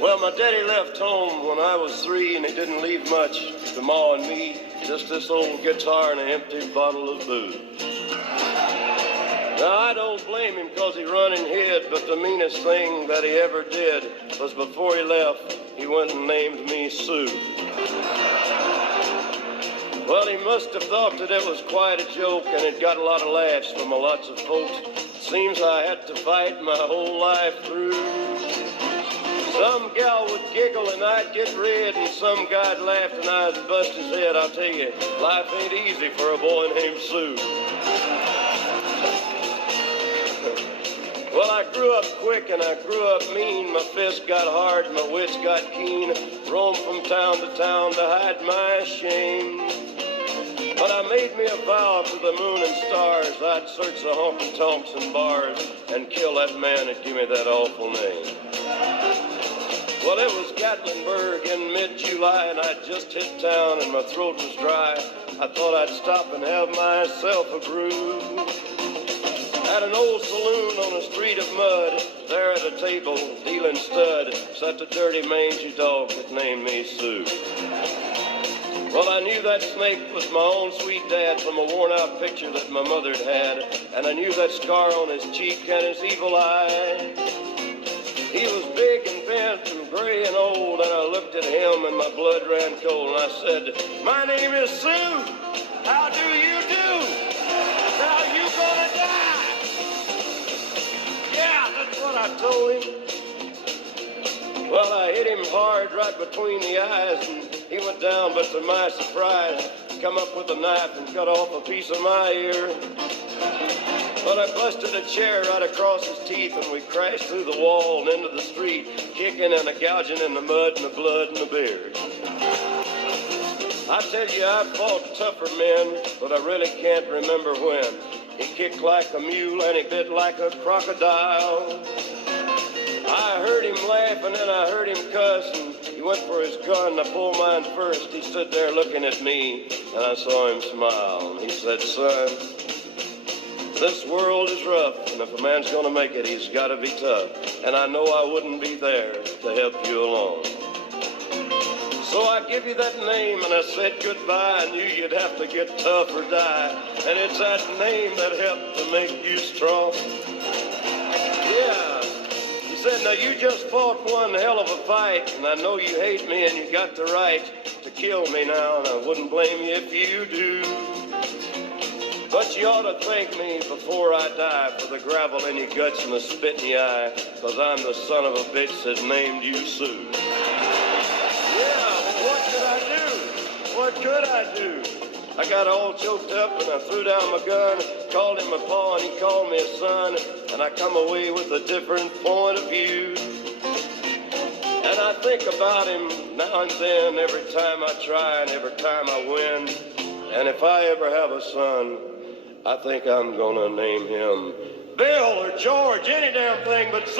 Well, my daddy left home when I was 3, and he didn't leave much to Ma and me, just this old guitar and an empty bottle of booze. Now, I don't blame him because he run and hid, but the meanest thing that he ever did was before he left, he went and named me Sue. Well, he must have thought that it was quite a joke, and it got a lot of laughs from lots of folks. Seems I had to fight my whole life through. Some gal would giggle and I'd get red, and some guy'd laugh and I'd bust his head. I'll tell you, life ain't easy for a boy named Sue. Well, I grew up quick and I grew up mean. My fists got hard, my wits got keen. Roamed from town to town to hide my shame. But I made me a vow to the moon and stars, I'd search the honky-tonks and bars and kill that man that gave me that awful name. Well, it was Gatlinburg in mid-July, and I'd just hit town and my throat was dry. I thought I'd stop and have myself a brew. At an old saloon on a street of mud, there at a table, dealing stud, sat the dirty mangy dog that named me Sue. Well, I knew that snake was my own sweet dad from a worn-out picture that my mother had, and I knew that scar on his cheek and his evil eye. He was big and bent and gray and old, and I looked at him and my blood ran cold, and I said, "My name is Sue. How do you do? Now you gonna die?" Yeah, that's what I told him. Well, I hit him hard right between the eyes, and he went down, but to my surprise, come up with a knife and cut off a piece of my ear. But I busted a chair right across his teeth, and we crashed through the wall and into the street, kicking and gouging in the mud and the blood and the beard. I tell you, I've fought tougher men, but I really can't remember when. He kicked like a mule and he bit like a crocodile. I heard him laugh and then I heard him cuss, and he went for his gun. I pulled mine first. He stood there looking at me, and I saw him smile. And he said, "Son, this world is rough, and if a man's gonna make it, he's gotta be tough. And I know I wouldn't be there to help you along. So I give you that name, and I said goodbye. I knew you'd have to get tough or die. And it's that name that helped to make you strong." Yeah. He said, "Now you just fought one hell of a fight, and I know you hate me and you got the right to kill me now, and I wouldn't blame you if you do. But you ought to thank me before I die for the gravel in your guts and the spit in your eye, because I'm the son of a bitch that named you Sue." Yeah, well, what could I do? What could I do? I got all choked up and I threw down my gun, called him my pa and he called me a son, and I come away with a different point of view. And I think about him now and then, every time I try and every time I win. And if I ever have a son, I think I'm gonna name him Bill or George, any damn thing but Sue.